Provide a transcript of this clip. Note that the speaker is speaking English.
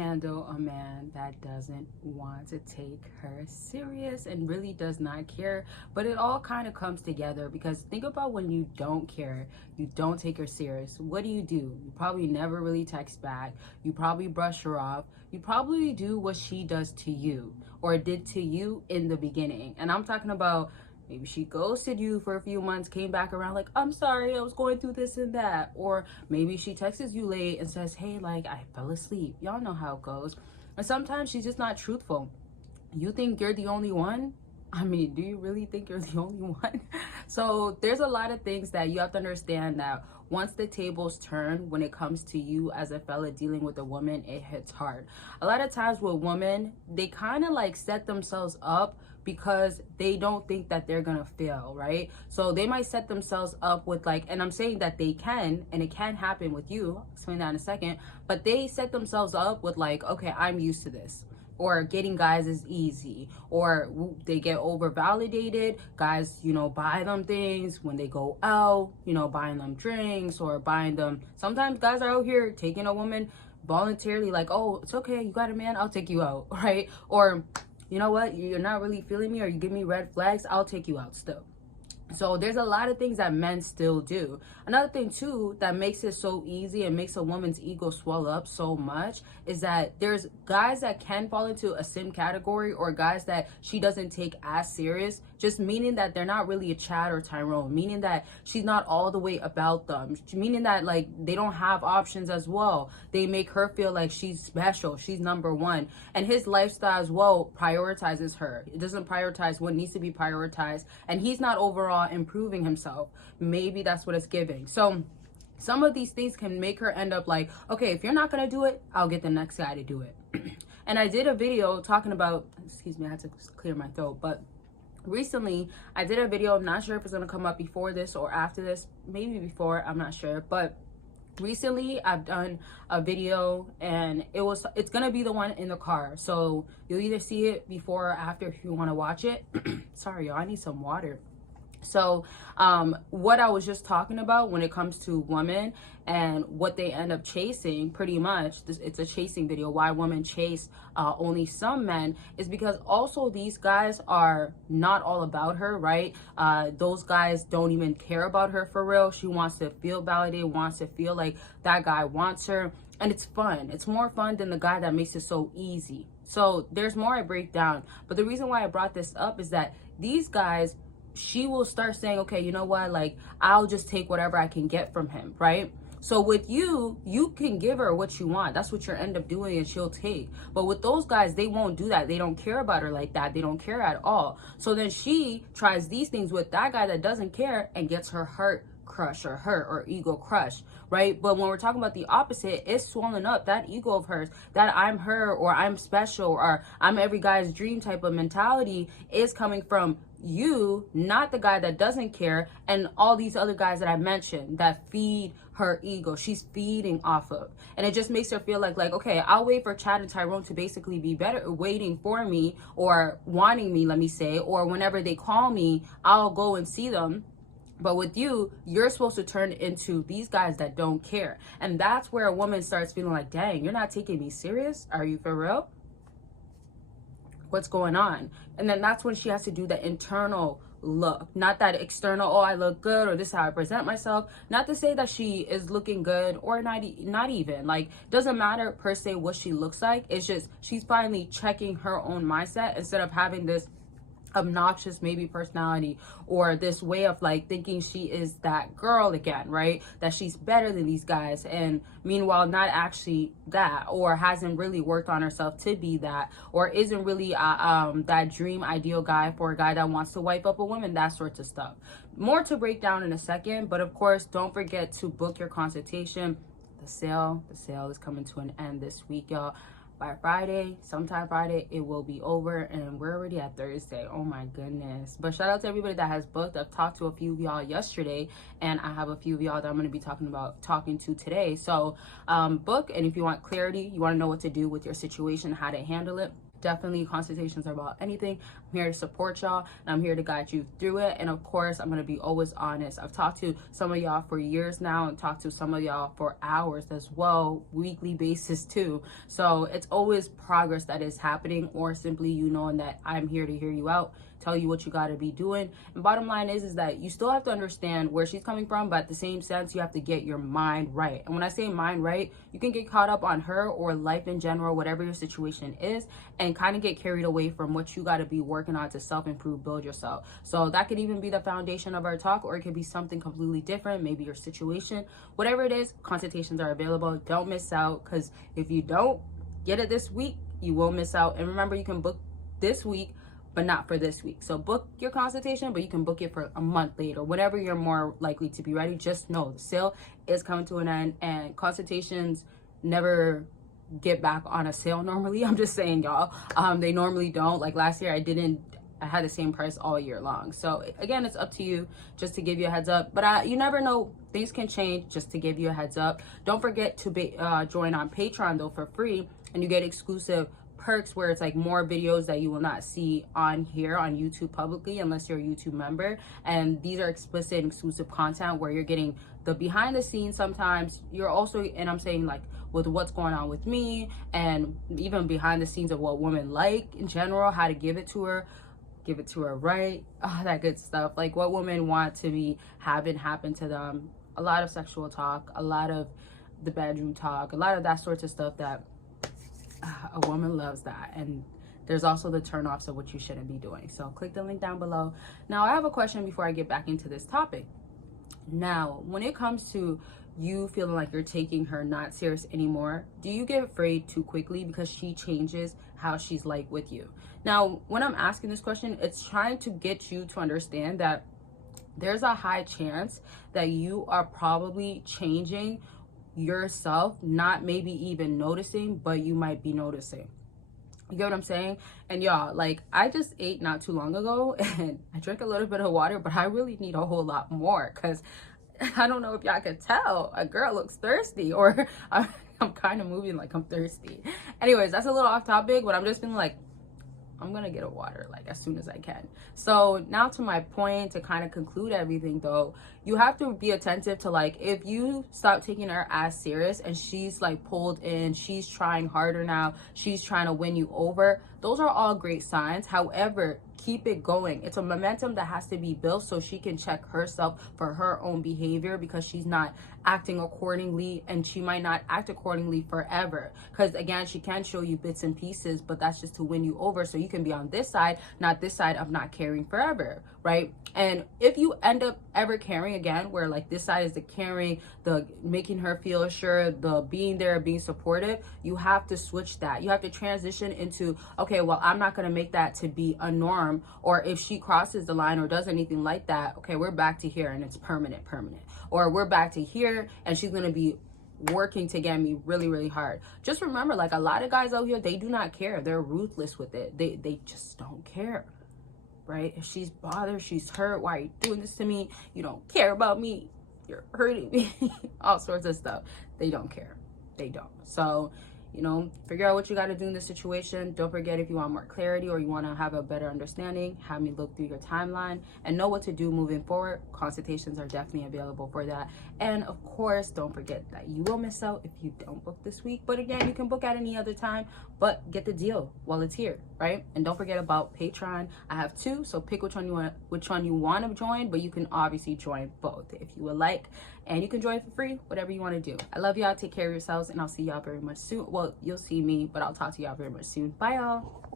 handle a man that doesn't want to take her serious and really does not care? But it all kind of comes together, because think about when you don't care, you don't take her serious. What do? You probably never really text back. You probably brush her off. You probably do what she does to you or did to you in the beginning. And I'm talking about maybe she ghosted you for a few months, came back around like, I'm sorry, I was going through this and that. Or maybe she texts you late and says, hey, like, I fell asleep. Y'all know how it goes. And sometimes she's just not truthful. You think you're the only one? I mean, do you really think you're the only one? So there's a lot of things that you have to understand, that once the tables turn when it comes to you as a fella dealing with a woman, it hits hard. A lot of times with women, they kind of like set themselves up because they don't think that they're gonna fail, right? So they might set themselves up with like, and I'm saying that they can, and it can happen with you, I'll explain that in a second, but they set themselves up with like, okay, I'm used to this, or getting guys is easy, or they get over validated. Guys, you know, buy them things when they go out, you know, buying them drinks or buying them. Sometimes guys are out here taking a woman voluntarily, like, oh, it's okay, you got a man, I'll take you out, right? Or, you know what, you're not really feeling me, or you give me red flags, I'll take you out still. So there's a lot of things that men still do. Another thing too that makes it so easy and makes a woman's ego swell up so much is that there's guys that can fall into a sim category, or guys that she doesn't take as serious, just meaning that they're not really a Chad or Tyrone, meaning that she's not all the way about them, meaning that like they don't have options as well. They make her feel like she's special, she's number one, and his lifestyle as well prioritizes her. It doesn't prioritize what needs to be prioritized, and he's not overall improving himself. Maybe that's what it's giving. So some of these things can make her end up like, okay, if you're not gonna do it, I'll get the next guy to do it. And I did a video talking about, excuse me, I had to clear my throat, but recently I did a video. I'm not sure if it's gonna come up before this or after this, maybe before, I'm not sure, but recently I've done a video, and it's gonna be the one in the car, so you'll either see it before or after if you want to watch it. Sorry y'all, I need some water. So what I was just talking about when it comes to women and what they end up chasing, pretty much it's a chasing video, why women chase only some men, is because also these guys are not all about her, right? Those guys don't even care about her for real. She wants to feel validated, wants to feel like that guy wants her, and it's fun. It's more fun than the guy that makes it so easy. So there's more I break down, but the reason why I brought this up is that these guys, she will start saying, okay, you know what, like, I'll just take whatever I can get from him, right? So with you, you can give her what you want. That's what you end up doing, and she'll take. But with those guys, they won't do that. They don't care about her like that. They don't care at all. So then she tries these things with that guy that doesn't care and gets her heart crushed, or hurt, or ego crushed, right? But when we're talking about the opposite, it's swollen up. That ego of hers, that I'm her, or I'm special, or I'm every guy's dream type of mentality, is coming from you, not the guy that doesn't care, and all these other guys that I mentioned that feed her ego. She's feeding off of, and it just makes her feel like, okay, I'll wait for Chad and Tyrone to basically be better, waiting for me, or wanting me, let me say, or whenever they call me, I'll go and see them. But with you, you're supposed to turn into these guys that don't care. And that's where a woman starts feeling like, dang, you're not taking me serious? Are you for real? What's going on? And then that's when she has to do the internal look, not that external, oh, I look good, or this is how I present myself. Not to say that she is looking good, or not even, like, doesn't matter per se what she looks like. It's just she's finally checking her own mindset, instead of having this obnoxious maybe personality, or this way of like thinking she is that girl again, right? That she's better than these guys, and meanwhile not actually that, or hasn't really worked on herself to be that, or isn't really that dream ideal guy for a guy that wants to wipe up a woman, that sorts of stuff. More to break down in a second, but of course don't forget to book your consultation. The sale is coming to an end this week, y'all. By Friday, sometime Friday, it will be over, and we're already at Thursday. Oh my goodness. But shout out to everybody that has booked. I've talked to a few of y'all yesterday, and I have a few of y'all that I'm going to be talking to today. So book, and if you want clarity, you want to know what to do with your situation, how to handle it, Definitely, consultations are about anything. I'm here to support y'all, and I'm here to guide you through it. And of course, I'm going to be always honest. I've talked to some of y'all for years now, and talked to some of y'all for hours as well, weekly basis too. So it's always progress that is happening, or simply you knowing that I'm here to hear you out, tell you what you got to be doing. And bottom line is that you still have to understand where she's coming from, but at the same sense, you have to get your mind right. And when I say mind right, you can get caught up on her or life in general, whatever your situation is, and kind of get carried away from what you got to be working on to self-improve, build yourself. So that could even be the foundation of our talk, or it could be something completely different, maybe your situation. Whatever it is, consultations are available. Don't miss out, because if you don't get it this week, you will miss out. And remember, you can book this week, but not for this week. So book your consultation, but you can book it for a month later, whenever you're more likely to be ready. Just know the sale is coming to an end, and consultations never get back on a sale normally. I'm just saying, y'all, they normally don't. Like last year, I had the same price all year long. So again, it's up to you, just to give you a heads up. But you never know, things can change. Just to give you a heads up, don't forget to join on Patreon though for free, and you get exclusive perks where it's like more videos that you will not see on here on YouTube publicly unless you're a YouTube member. And these are explicit and exclusive content where you're getting the behind the scenes. Sometimes you're also, and I'm saying like with what's going on with me, and even behind the scenes of what women like in general, how to give it to her right, that good stuff, like what women want to be having happen to them. A lot of sexual talk, a lot of the bedroom talk, a lot of that sorts of stuff that a woman loves that. And there's also the turn-offs of what you shouldn't be doing. So click the link down below. Now I have a question before I get back into this topic. Now, when it comes to you feeling like you're taking her not serious anymore, do you get afraid too quickly because she changes how she's like with you? Now, when I'm asking this question, it's trying to get you to understand that there's a high chance that you are probably changing yourself, not maybe even noticing, but you might be noticing. You get what I'm saying? And y'all, like, I just ate not too long ago, and I drank a little bit of water, but I really need a whole lot more, because I don't know if y'all could tell, a girl looks thirsty, or I'm kind of moving like I'm thirsty. Anyways, that's a little off topic, but I'm just feeling like I'm gonna get a water like as soon as I can. So now to my point, to kind of conclude everything though, you have to be attentive to, like, if you stop taking her as serious and she's like pulled in, she's trying harder now, she's trying to win you over, those are all great signs. However, keep it going. It's a momentum that has to be built so she can check herself for her own behavior, because she's not acting accordingly, and she might not act accordingly forever, because again, she can show you bits and pieces, but that's just to win you over so you can be on this side, not this side of not caring forever, right? And if you end up ever caring again, where like this side is the caring, the making her feel sure, the being there, being supportive, you have to switch that. You have to transition into, okay, well, I'm not going to make that to be a norm. Or if she crosses the line or does anything like that, okay, we're back to here and it's permanent. Or we're back to here and she's going to be working to get me really, really hard. Just remember, like, a lot of guys out here, they do not care. They're ruthless with it. They just don't care. Right? If she's bothered, she's hurt, why are you doing this to me? You don't care about me. You're hurting me. All sorts of stuff. They don't care. They don't. So, you know, figure out what you got to do in this situation. Don't forget, if you want more clarity or you want to have a better understanding, have me look through your timeline and know what to do moving forward. Consultations are definitely available for that. And of course, don't forget that you will miss out if you don't book this week. But again, you can book at any other time, but get the deal while it's here, right? And don't forget about Patreon. I have two, so pick which one you want to join, but you can obviously join both if you would like. And you can join for free, whatever you want to do. I love y'all. Take care of yourselves, and I'll see y'all very much soon. Well, you'll see me, but I'll talk to y'all very much soon. Bye, y'all.